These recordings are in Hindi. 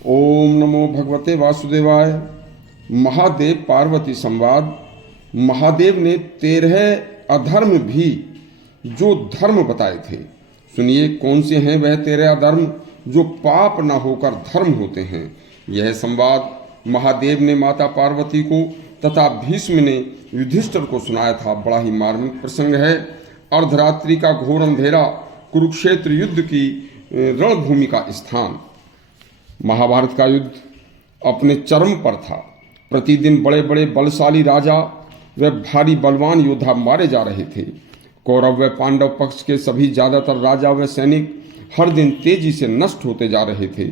ओम नमो भगवते वासुदेवाय। महादेव पार्वती संवाद। महादेव ने 13 अधर्म भी जो धर्म बताए थे। सुनिए कौन से हैं वह 13 अधर्म जो पाप न होकर धर्म होते हैं। यह संवाद महादेव ने माता पार्वती को तथा भीष्म ने युधिष्ठिर को सुनाया था। बड़ा ही मार्मिक प्रसंग है। अर्धरात्रि का घोर अंधेरा, कुरुक्षेत्र युद्ध की रणभूमि का स्थान। महाभारत का युद्ध अपने चरम पर था। प्रतिदिन बड़े बड़े बलशाली राजा व भारी बलवान योद्धा मारे जा रहे थे। कौरव व पांडव पक्ष के सभी ज्यादातर राजा व सैनिक हर दिन तेजी से नष्ट होते जा रहे थे।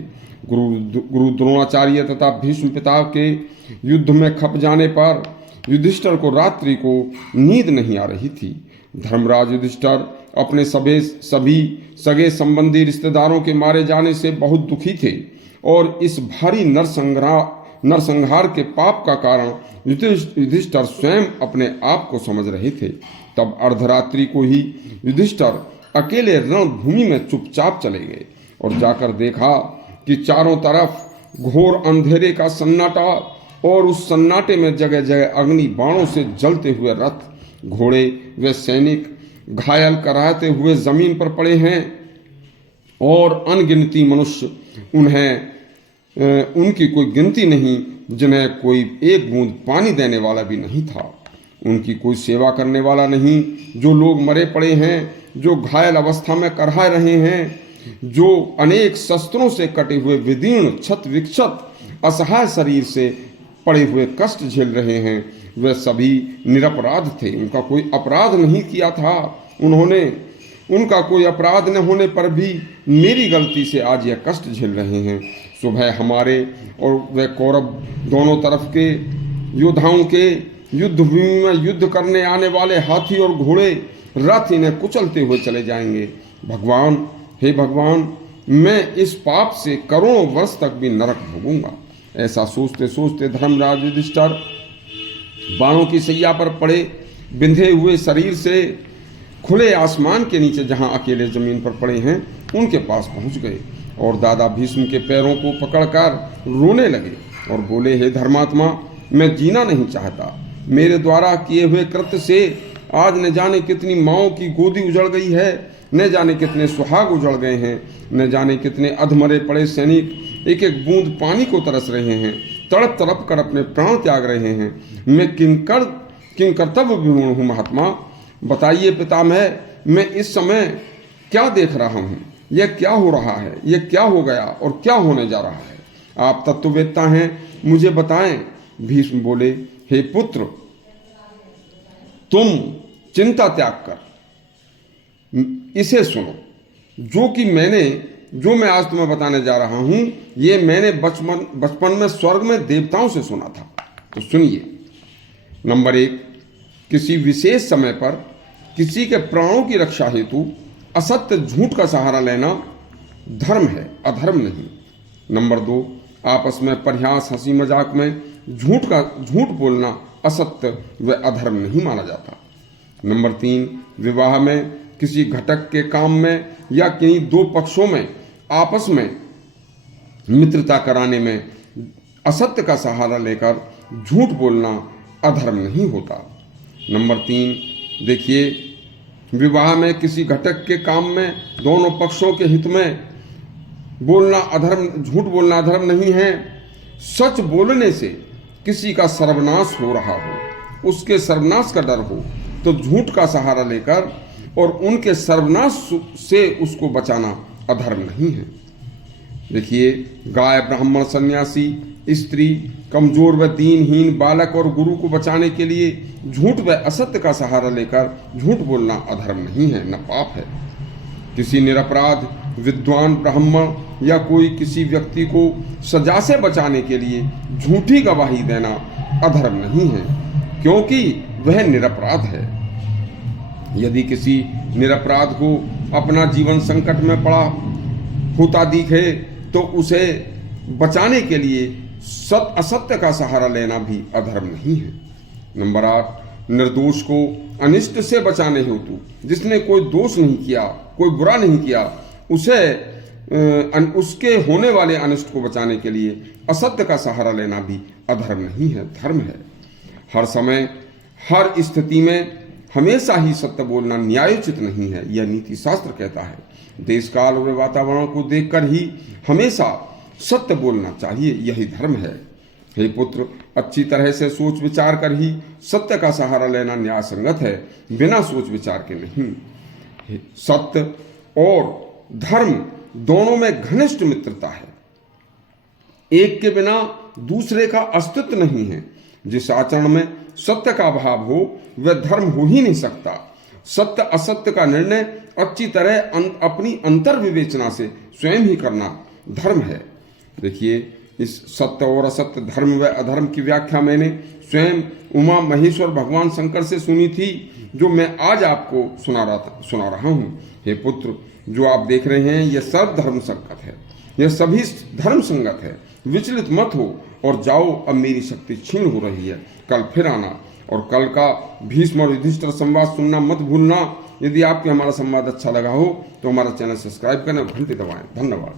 गुरु द्रोणाचार्य तथा भीष्म पिता के युद्ध में खप जाने पर युधिष्ठिर को रात्रि को नींद नहीं आ रही थी। धर्मराज युधिष्ठिर अपने सभी सगे संबंधी रिश्तेदारों के मारे जाने से बहुत दुखी थे और इस भारी नरसंहार के पाप का कारण युधिष्ठिर स्वयं अपने आप को समझ रहे थे। तब अर्धरात्रि को ही युधिष्ठिर अकेले रणभूमि में चुपचाप चले गए और जाकर देखा कि चारों तरफ घोर अंधेरे का सन्नाटा और उस सन्नाटे में जगह जगह अग्नि बाणों से जलते हुए रथ, घोड़े व सैनिक घायल कराते हुए जमीन पर पड़े हैं और अनगिनती मनुष्य उनकी कोई गिनती नहीं, जिन्हें कोई एक बूंद पानी देने वाला भी नहीं था। उनकी कोई सेवा करने वाला नहीं। जो लोग मरे पड़े हैं, जो घायल अवस्था में करहा रहे हैं, जो अनेक शस्त्रों से कटे हुए विदीर्ण क्षत विक्षत असहाय शरीर से पड़े हुए कष्ट झेल रहे हैं, वे सभी निरपराध थे। उनका कोई अपराध नहीं किया था। उनका कोई अपराध न होने पर भी मेरी गलती से आज यह कष्ट झेल रहे हैं। सुबह हमारे और वे कौरव दोनों तरफ के योद्धाओं के युद्ध भूमि में युद्ध करने आने वाले हाथी और घोड़े रथ इन्हें कुचलते हुए चले जाएंगे। भगवान, हे भगवान, मैं इस पाप से करोड़ों वर्ष तक भी नरक भोगूंगा। ऐसा सोचते सोचते धर्मराज युधिष्ठिर बाणों की सैया पर पड़े बिंधे हुए शरीर से खुले आसमान के नीचे जहां अकेले जमीन पर पड़े हैं उनके पास पहुंच गए और दादा भीष्म के पैरों को पकड़कर रोने लगे और बोले, हे धर्मात्मा, मैं जीना नहीं चाहता। मेरे द्वारा किए हुए कृत्य से आज न जाने कितनी माओं की गोदी उजड़ गई है, न जाने कितने सुहाग उजड़ गए हैं, न जाने कितने अधमरे पड़े सैनिक एक एक बूंद पानी को तरस रहे हैं, तड़प तड़प कर अपने प्राण त्याग रहे हैं। मैं किंकर्तव्य विमूढ़ हूँ। महात्मा, बताइए पितामह, मैं इस समय क्या देख रहा हूँ? यह क्या हो रहा है? यह क्या हो गया और क्या होने जा रहा है? आप तत्ववेत्ता हैं, मुझे बताएं। भीष्म बोले, हे पुत्र, तुम चिंता त्याग कर इसे सुनो। जो मैं आज तुम्हें बताने जा रहा हूं, ये मैंने बचपन में स्वर्ग में देवताओं से सुना था। तो सुनिए। नंबर 1, किसी विशेष समय पर किसी के प्राणों की रक्षा हेतु असत्य झूठ का सहारा लेना धर्म है, अधर्म नहीं। नंबर 2, आपस में परिहास हंसी मजाक में झूठ बोलना असत्य व अधर्म नहीं माना जाता। नंबर 3, विवाह में किसी घटक के काम में या किन्हीं 2 पक्षों में आपस में मित्रता कराने में असत्य का सहारा लेकर झूठ बोलना अधर्म नहीं होता। नंबर 3, देखिए, विवाह में किसी घटक के काम में दोनों पक्षों के हित में बोलना अधर्म, झूठ बोलना अधर्म नहीं है। सच बोलने से किसी का सर्वनाश हो रहा हो, उसके सर्वनाश का डर हो, तो झूठ का सहारा लेकर और उनके सर्वनाश से उसको बचाना अधर्म नहीं है। देखिए, गाय, ब्राह्मण, सन्यासी, स्त्री, कमजोर व दीनहीन बालक और गुरु को बचाने के लिए झूठ व असत्य का सहारा लेकर झूठ बोलना अधर्म नहीं है, न पाप है। किसी निरपराध विद्वान ब्राह्मण या कोई किसी व्यक्ति को सजा से बचाने के लिए झूठी गवाही देना अधर्म नहीं है, क्योंकि वह निरपराध है। यदि किसी निरपराध को अपना जीवन संकट में पड़ा होता दिखे तो उसे बचाने के लिए असत्य का सहारा लेना भी अधर्म नहीं है। नंबर 8, निर्दोष को अनिष्ट से बचाने हेतु जिसने कोई दोष नहीं किया, कोई बुरा नहीं किया, उसे उसके होने वाले अनिष्ट को बचाने के लिए असत्य का सहारा लेना भी अधर्म नहीं है, धर्म है। हर समय हर स्थिति में हमेशा ही सत्य बोलना न्यायोचित नहीं है, यह नीति शास्त्र कहता है। देश काल और वातावरण को देखकर ही हमेशा सत्य बोलना चाहिए, यही धर्म है। हे पुत्र, अच्छी तरह से सोच विचार कर ही सत्य का सहारा लेना न्याय संगत है, बिना सोच विचार के नहीं। सत्य और धर्म दोनों में घनिष्ठ मित्रता है, एक के बिना दूसरे का अस्तित्व नहीं है। जिस आचरण में सत्य का अभाव हो वह धर्म हो ही नहीं सकता। सत्य असत्य का निर्णय अच्छी तरह अपनी अंतर विवेचना से स्वयं ही करना धर्म है। देखिए, इस सत्य और असत्य, धर्म व अधर्म की व्याख्या मैंने स्वयं उमा महेश्वर भगवान शंकर से सुनी थी, जो मैं आज आपको सुना रहा हूँ। हे पुत्र, जो आप देख रहे हैं यह सर्व धर्म संगत है, यह सभी धर्म संगत है। विचलित मत हो और जाओ, अब मेरी शक्ति क्षीण हो रही है, कल फिर आना। और कल का भीष्म और युधिष्ठिर संवाद सुनना मत भूलना। यदि आपको हमारा संवाद अच्छा लगा हो तो हमारा चैनल सब्सक्राइब करें और घंटी दबाएं। धन्यवाद।